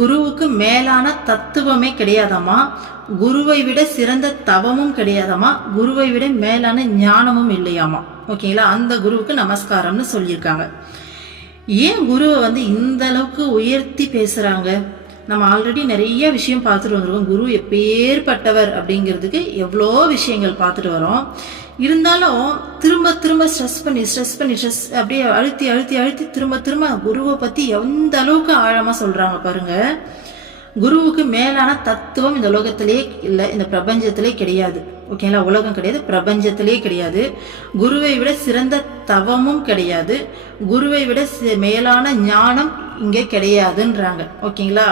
குருவுக்கு மேலான தத்துவமே கிடையாதாமா, குருவை விட சிறந்த தவமும் கிடையாதாமா, குருவை விட மேலான ஞானமும் இல்லையாமா. ஓகேங்களா? அந்த குருவுக்கு நமஸ்காரம்னு சொல்லியிருக்காங்க. ஏன் குருவை இந்த அளவுக்கு உயர்த்தி பேசுறாங்க? நம்ம ஆல்ரெடி நிறைய விஷயம் பார்த்துட்டு வந்திருக்கோம். குரு எப்பேற்பட்டவர் அப்படிங்கிறதுக்கு எவ்வளோ விஷயங்கள் பார்த்துட்டு வரோம். இருந்தாலும் திரும்ப திரும்ப ஸ்ட்ரெஸ் பண்ணி அப்படியே அழுத்தி அழுத்தி அழுத்தி திரும்ப குருவை பத்தி எந்த அளவுக்கு ஆழமா சொல்றாங்க பாருங்க. குருவுக்கு மேலான தத்துவம் இந்த உலகத்திலே இல்லை, இந்த பிரபஞ்சத்திலே கிடையாது. ஓகேங்களா? உலகம் கிடையாது, பிரபஞ்சத்திலே கிடையாது. குருவை விட சிறந்த தவமும் கிடையாது, குருவை விட மேலான ஞானம் இங்க கிடையாதுன்றாங்க. ஓகேங்களா?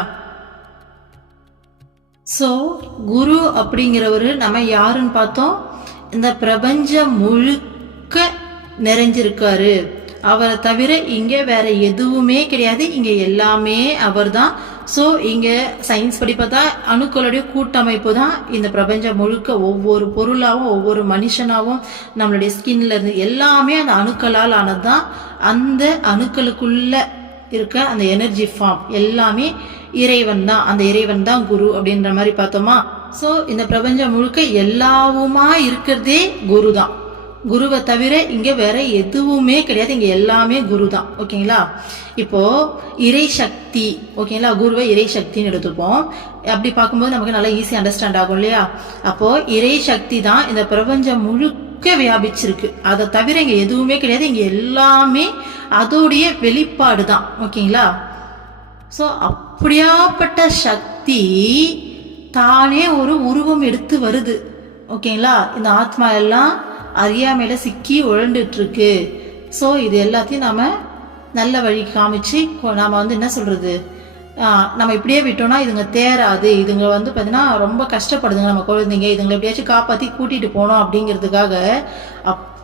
சோ குரு அப்படிங்கிறவரு நம்ம யாருன்னு பார்த்தோம், இந்த பிரபஞ்சம் முழுக்க நிறைஞ்சிருக்காரு. அவரை தவிர இங்க வேற எதுவுமே கிடையாது, இங்க எல்லாமே அவர் தான். ஸோ இங்க சயின்ஸ் படி பார்த்தா அணுக்களுடைய கூட்டமைப்பு தான் இந்த பிரபஞ்சம் முழுக்க. ஒவ்வொரு பொருளாகவும் ஒவ்வொரு மனுஷனாகவும் நம்மளுடைய ஸ்கின்ல இருந்து எல்லாமே அந்த அணுக்களால் ஆனதுதான். அந்த அணுக்களுக்குள்ள இருக்க அந்த எனர்ஜி ஃபார்ம் எல்லாமே இறைவன் தான். அந்த இறைவன் தான் குரு அப்படின்ற மாதிரி பார்த்தோமா. ஸோ இந்த பிரபஞ்சம் முழுக்க எல்லாவுமா இருக்கிறதே குரு தான். குருவை தவிர இங்க வேற எதுவுமே கிடையாது, இங்க எல்லாமே குரு தான். ஓகேங்களா? இப்போ இறை சக்தி, ஓகேங்களா, குருவை இறை சக்தின்னு எடுத்துப்போம். அப்படி பார்க்கும்போது நமக்கு நல்லா ஈஸி அண்டர்ஸ்டாண்ட் ஆகும் இல்லையா? அப்போ இறை சக்தி தான் இந்த பிரபஞ்சம் முழுக்க வியாபிச்சிருக்கு. அதை தவிர இங்க எதுவுமே கிடையாது, இங்க எல்லாமே அதோடைய வெளிப்பாடு தான். ஓகேங்களா? ஸோ அப்படியாப்பட்ட சக்தி தானே ஒரு உருவம் எடுத்து வருது. ஓகேங்களா? இந்த ஆத்மா எல்லாம் அறியாமையில சிக்கி உழண்டுட்டு இருக்கு. ஸோ இது எல்லாத்தையும் நாம நல்ல வழி காமிச்சு நாம என்ன சொல்றது, நம்ம இப்படியே விட்டோம்னா இதுங்க தேராது, இதுங்க பார்த்தீங்கன்னா ரொம்ப கஷ்டப்படுதுங்க நம்ம குழந்தைங்க, இதுங்களை எப்படியாச்சும் காப்பாற்றி கூட்டிட்டு போனோம் அப்படிங்கிறதுக்காக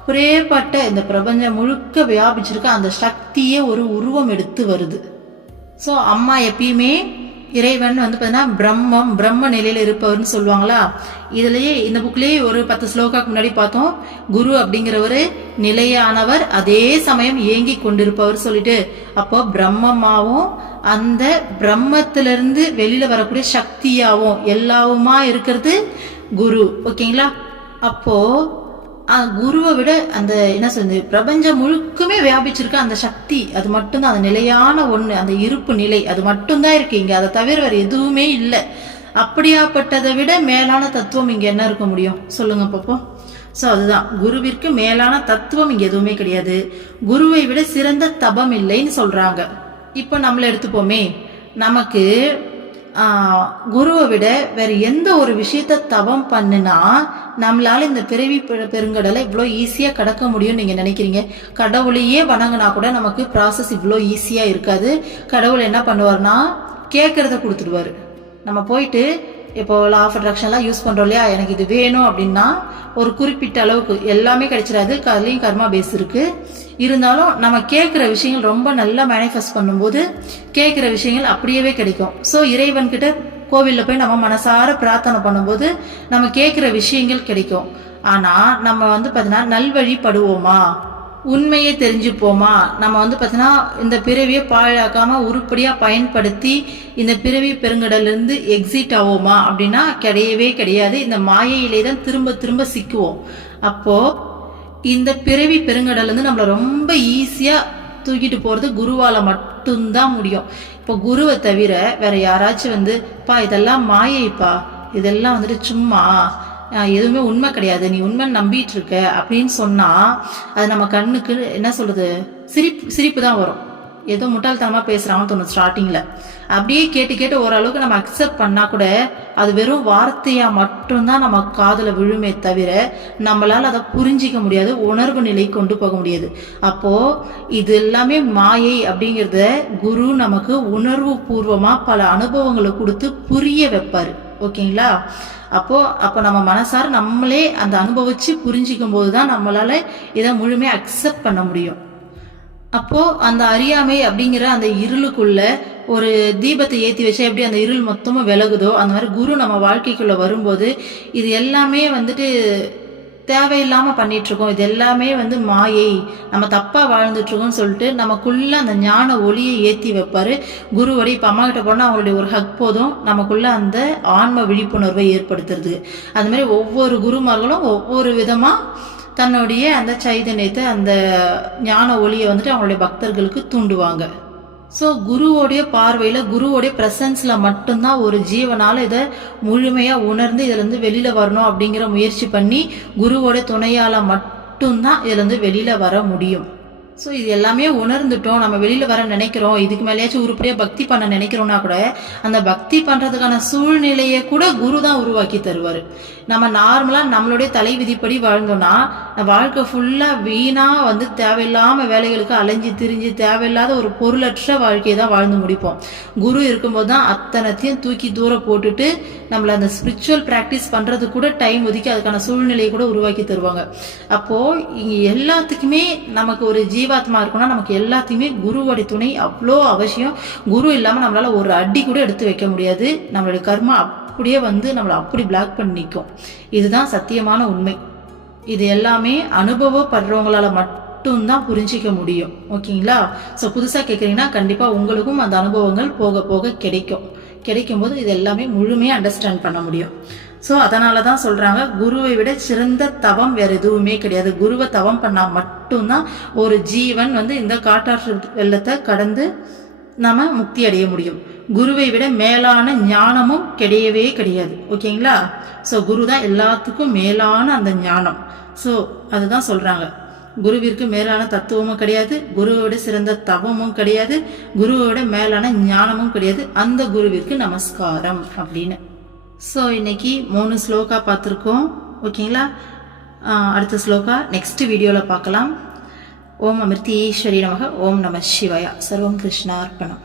அப்படியேப்பட்ட இந்த பிரபஞ்சம் முழுக்க வியாபிச்சிருக்க அந்த சக்தியே ஒரு உருவம் எடுத்து வருது. ஸோ அம்மா எப்பயுமே இறைவன் வந்து பார்த்தீங்கன்னா பிரம்ம நிலையில இருப்பவர்னு சொல்லுவாங்களா. இதுலயே இந்த புக்லயே ஒரு 10 ஸ்லோகாக்கு முன்னாடி பார்த்தோம், குரு அப்படிங்கிறவரு நிலையானவர், அதே சமயம் இயங்கி கொண்டிருப்பவர் சொல்லிட்டு. அப்போ பிரம்மமாவும் அந்த பிரம்மத்திலிருந்து வெளியில வரக்கூடிய சக்தியாவும் எல்லாவுமா இருக்கிறது குரு. ஓகேங்களா. அப்போ குருவை விட அந்த என்ன சொல்றது, பிரபஞ்சம் முழுக்குமே வியாபிச்சிருக்க அந்த சக்தி, அது மட்டும்தான் அந்த நிலையான ஒண்ணு, அந்த இருப்பு நிலை அது மட்டும்தான் இருக்கு இங்க. அதை தவிர வேற எதுவுமே இல்லை. அப்படியாப்பட்டதை விட மேலான தத்துவம் இங்க என்ன இருக்க முடியும் சொல்லுங்க பாப்போம். ஸோ அதுதான், குருவிற்கு மேலான தத்துவம் இங்க எதுவுமே கிடையாது. குருவை விட சிறந்த தபம் இல்லைன்னு சொல்றாங்க. இப்போ நம்மள எடுத்துப்போமே, நமக்கு குருவை விட வேற எந்த ஒரு விஷயத்த தவம் பண்ணுனா நம்மளால இந்த பிறவி பெருங்கடலை இவ்வளோ ஈஸியா கடக்க முடியும்னு நீங்க நினைக்கிறீங்க? கடவுளையே வணங்கினா கூட நமக்கு ப்ராசஸ் இவ்வளோ ஈஸியா இருக்காது. கடவுள் என்ன பண்ணுவார்னா கேட்கறத கொடுத்துடுவாரு. நம்ம போயிட்டு இப்போ லா ஆஃப் அட்ராக்ஷன்லாம் யூஸ் பண்றோம் இல்லையா, எனக்கு இது வேணும் அப்படின்னா ஒரு குறிப்பிட்ட அளவுக்கு எல்லாமே கிடைச்சிடாது, அதுலேயும் கர்மா பேஸ் இருக்கு. இருந்தாலும் நம்ம கேட்குற விஷயங்கள் ரொம்ப நல்லா மேனிஃபெஸ்ட் பண்ணும்போது கேட்குற விஷயங்கள் அப்படியே கிடைக்கும். ஸோ இறைவன் கிட்ட கோவிலில் போய் நம்ம மனசார பிரார்த்தனை பண்ணும்போது நம்ம கேட்குற விஷயங்கள் கிடைக்கும். ஆனால் நம்ம வந்து பார்த்தீங்கன்னா நல்வழிப்படுவோமா, உண்மையை தெரிஞ்சுப்போமா, நம்ம வந்து பார்த்தீங்கன்னா இந்த பிறவியை பாழாக்காம உருப்படியாக பயன்படுத்தி இந்த பிறவி பெருங்கடல்லேருந்து எக்ஸிட் ஆவோமா அப்படின்னா கிடையவே கிடையாது. இந்த மாயையிலே தான் திரும்ப திரும்ப சிக்குவோம். அப்போ இந்த பிறவி பெருங்கடல் வந்து நம்மளை ரொம்ப ஈஸியா தூக்கிட்டு போறது குருவால மட்டும்தான் முடியும். இப்போ குருவை தவிர வேற யாராச்சும் வந்து பா இதெல்லாம் மாயைப்பா, இதெல்லாம் வந்துட்டு சும்மா எதுவுமே உண்மை கிடையாது, நீ உண்மை நம்பிட்டு இருக்க அப்படின்னு சொன்னா அது நம்ம கண்ணுக்கு என்ன சொல்றது, சிரிப்பு தான் வரும். ஏதோ முட்டாள்தனமா பேசுறாங்கன்னு தோணும் ஸ்டார்டிங்ல. அப்படியே கேட்டு கேட்டு ஓரளவுக்கு நம்ம அக்செப்ட் பண்ணா கூட அது வெறும் வார்த்தையா மட்டும்தான் நம்ம காதுல விழுமே தவிர நம்மளால அதை புரிஞ்சிக்க முடியாது, உணர்வு நிலை கொண்டு போக முடியாது. அப்போ இது எல்லாமே மாயை அப்படிங்கிறத குரு நமக்கு உணர்வு பூர்வமா பல அனுபவங்களை கொடுத்து புரிய வைப்பாரு. ஓகேங்களா. அப்போ நம்ம மனசார நம்மளே அந்த அனுபவிச்சு புரிஞ்சிக்கும் போதுதான் நம்மளால இதை முழுமையா அக்செப்ட் பண்ண முடியும். அப்போ அந்த அறியாமை அப்படிங்கிற அந்த இருளுக்குள்ள ஒரு தீபத்தை ஏற்றி வச்சா எப்படி அந்த இருள் மொத்தமும் விலகுதோ அந்த மாதிரி குரு நம்ம வாழ்க்கைக்குள்ள வரும்போது இது எல்லாமே வந்துட்டு தேவையில்லாம பண்ணிட்டு இருக்கோம், இது எல்லாமே வந்து மாயை, நம்ம தப்பா வாழ்ந்துட்டு இருக்கோம்னு சொல்லிட்டு நமக்குள்ள அந்த ஞான ஒளியை ஏற்றி வைப்பாரு குருவோட. இப்ப அம்மா கிட்ட போனா அவங்களுடைய ஒரு ஹக் போதும் நமக்குள்ள அந்த ஆன்ம விழிப்புணர்வை ஏற்படுத்துறது. அது மாதிரி ஒவ்வொரு குருமார்களும் ஒவ்வொரு விதமா தன்னுடைய அந்த சைதன்யத்தை அந்த ஞான ஒளியை வந்துட்டு அவங்களுடைய பக்தர்களுக்கு தூண்டுவாங்க. ஸோ குருவோடைய பார்வையில குருவோடைய பிரசன்ஸ்ல மட்டும்தான் ஒரு ஜீவனால இதை முழுமையா உணர்ந்து இதுல இருந்து வெளியில வரணும் அப்படிங்கிற முயற்சி பண்ணி குருவோட துணையால மட்டும்தான் இதுல இருந்து வெளியில வர முடியும். ஸோ இது எல்லாமே உணர்ந்துட்டோம், நம்ம வெளியில வர நினைக்கிறோம், இதுக்கு மேலேயாச்சும் உருப்படியா பக்தி பண்ண நினைக்கிறோம்னா கூட அந்த பக்தி பண்றதுக்கான சூழ்நிலையை கூட குரு தான் உருவாக்கி தருவாரு. நம்ம நார்மலா நம்மளுடைய தலை விதிப்படி வாழ்ந்தோம்னா வாழ்க்கை ஃபுல்லா வீணா வந்து தேவையில்லாம வேலைகளுக்கு அலைஞ்சு திரிஞ்சு தேவையில்லாத ஒரு பொருளற்ற வாழ்க்கையை தான் வாழ்ந்து முடிப்போம். குரு இருக்கும்போது தான் அத்தனைத்தையும் தூக்கி தூரம் போட்டுட்டு நம்மள அந்த ஸ்பிரிச்சுவல் பிராக்டிஸ் பண்றது கூட டைம் ஒதுக்கி அதுக்கான சூழ்நிலையை கூட உருவாக்கி தருவாங்க. அப்போ இங்க எல்லாத்துக்குமே நமக்கு ஒரு ஜீவாத்மா இருக்குன்னா நமக்கு எல்லாத்தையுமே குருவோட துணை அவ்வளோ அவசியம். குரு இல்லாம நம்மளால ஒரு அடி கூட எடுத்து வைக்க முடியாது. நம்மளுடைய கர்மா அப்படியே வந்து நம்மளை அப்படி பிளாக் பண்ணி நிற்கும். இதுதான் சத்தியமான உண்மை. இது எல்லாமே அனுபவப்படுறவங்களால மட்டும்தான் புரிஞ்சிக்க முடியும். ஓகேங்களா. ஸோ புதுசா கேட்குறீங்கன்னா கண்டிப்பா உங்களுக்கும் அந்த அனுபவங்கள் போக போக கிடைக்கும் போது இது எல்லாமே முழுமையா அண்டர்ஸ்டாண்ட் பண்ண முடியும். ஸோ அதனால தான் சொல்றாங்க குருவை விட சிறந்த தவம் வேற எதுவுமே கிடையாது. குருவை தவம் பண்ணா மட்டும்தான் ஒரு ஜீவன் வந்து இந்த காட்டாற்று வெள்ளத்தை கடந்து நாம முக்தி அடைய முடியும். குருவை விட மேலான ஞானமும் கிடையவே கிடையாது. ஓகேங்களா. ஸோ குரு தான் எல்லாத்துக்கும் மேலான அந்த ஞானம். ஸோ அதுதான் சொல்றாங்க, குருவிற்கு மேலான தத்துவமும் கிடையாது, குருவோட சிறந்த தவமும் கிடையாது, குருவோட மேலான ஞானமும் கிடையாது, அந்த குருவிற்கு நமஸ்காரம் அப்படின்னு. ஸோ இன்னைக்கு 3 ஸ்லோகா பார்த்துருக்கோம். ஓகேங்களா. அடுத்த ஸ்லோகா நெக்ஸ்ட் வீடியோவில் பார்க்கலாம். ஓம் அமிர்தீஸ்வரி நமக. ஓம் நம சிவாயா. சர்வம் கிருஷ்ணார்ப்பணம்.